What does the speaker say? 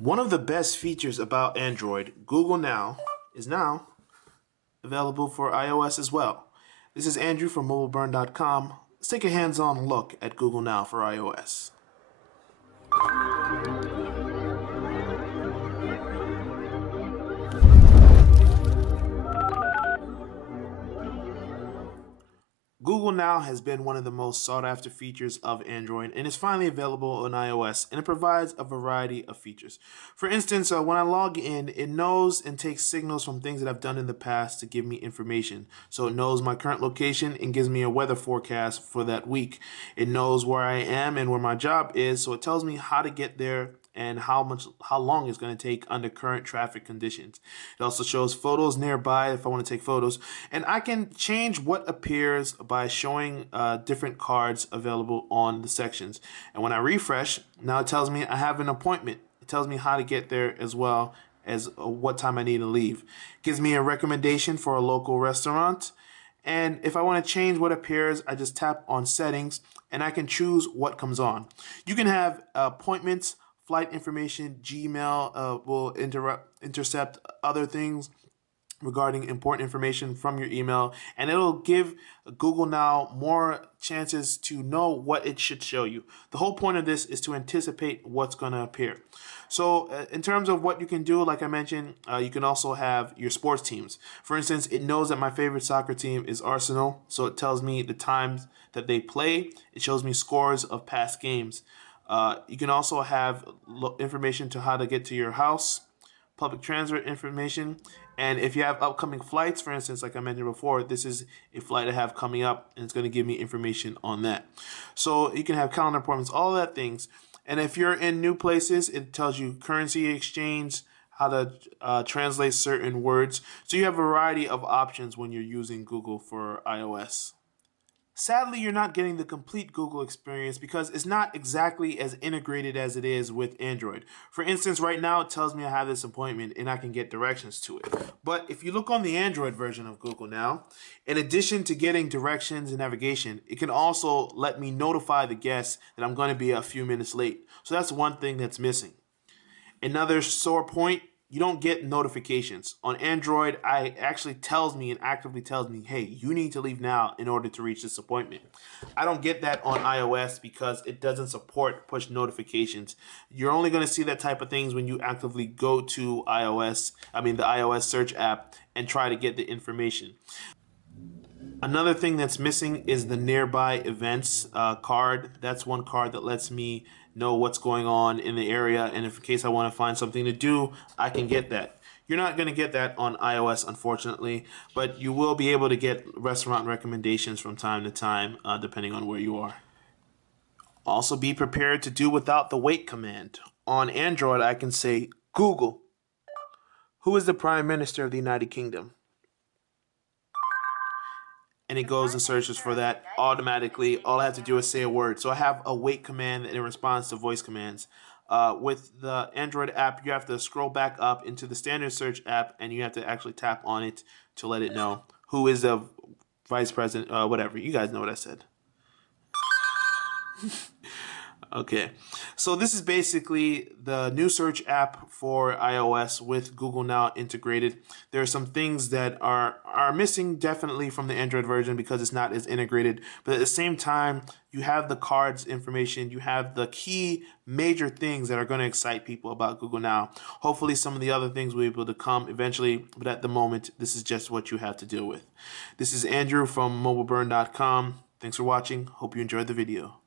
One of the best features about Android, Google Now, is now available for iOS as well. This is Andrew from mobileburn.com. Let's take a hands-on look at Google Now for iOS. Google Now has been one of the most sought after features of Android and is finally available on iOS, and it provides a variety of features. For instance, when I log in, it knows and takes signals from things that I've done in the past to give me information. So it knows my current location and gives me a weather forecast for that week. It knows where I am and where my job is, so it tells me how to get there and how long it's going to take under current traffic conditions. It also shows photos nearby if I want to take photos, and I can change what appears by showing different cards available on the sections. And when I refresh, now it tells me I have an appointment. It tells me how to get there as well as what time I need to leave. It gives me a recommendation for a local restaurant. And if I want to change what appears, I just tap on settings and I can choose what comes on. You can have appointments, flight information. Gmail will intercept other things regarding important information from your email, and it'll give Google Now more chances to know what it should show you. The whole point of this is to anticipate what's going to appear. So in terms of what you can do, like I mentioned, you can also have your sports teams. For instance, it knows that my favorite soccer team is Arsenal, so it tells me the times that they play. It shows me scores of past games. You can also have information to how to get to your house, public transit information, and if you have upcoming flights, for instance, like I mentioned before, this is a flight I have coming up, and it's going to give me information on that. So you can have calendar appointments, all that things. And if you're in new places, it tells you currency exchange, how to translate certain words. So you have a variety of options when you're using Google for iOS. Sadly, you're not getting the complete Google experience because it's not exactly as integrated as it is with Android. For instance, right now it tells me I have this appointment and I can get directions to it. But if you look on the Android version of Google Now, in addition to getting directions and navigation, it can also let me notify the guests that I'm going to be a few minutes late. So that's one thing that's missing. Another sore point, you don't get notifications. On Android, it actually tells me and actively tells me, hey, you need to leave now in order to reach this appointment. I don't get that on iOS because it doesn't support push notifications. You're only going to see that type of things when you actively go to the iOS search app and try to get the information. Another thing that's missing is the nearby events card. That's one card that lets me know what's going on in the area, and if in case I want to find something to do, I can get that. You're not going to get that on iOS, unfortunately, but you will be able to get restaurant recommendations from time to time, depending on where you are. Also, be prepared to do without the wait command. On Android, I can say, Google, who is the Prime Minister of the United Kingdom? And it goes and searches for that automatically. All I have to do is say a word. So I have a wait command in response to voice commands. With the Android app, you have to scroll back up into the standard search app, and you have to actually tap on it to let it know who is the vice president, whatever. You guys know what I said. Okay, so this is basically the new search app for iOS with Google Now integrated. There are some things that are missing definitely from the Android version because it's not as integrated, but at the same time, you have the cards information, you have the key major things that are going to excite people about Google Now. Hopefully some of the other things will be able to come eventually, but at the moment, this is just what you have to deal with. This is Andrew from mobileburn.com. Thanks for watching. Hope you enjoyed the video.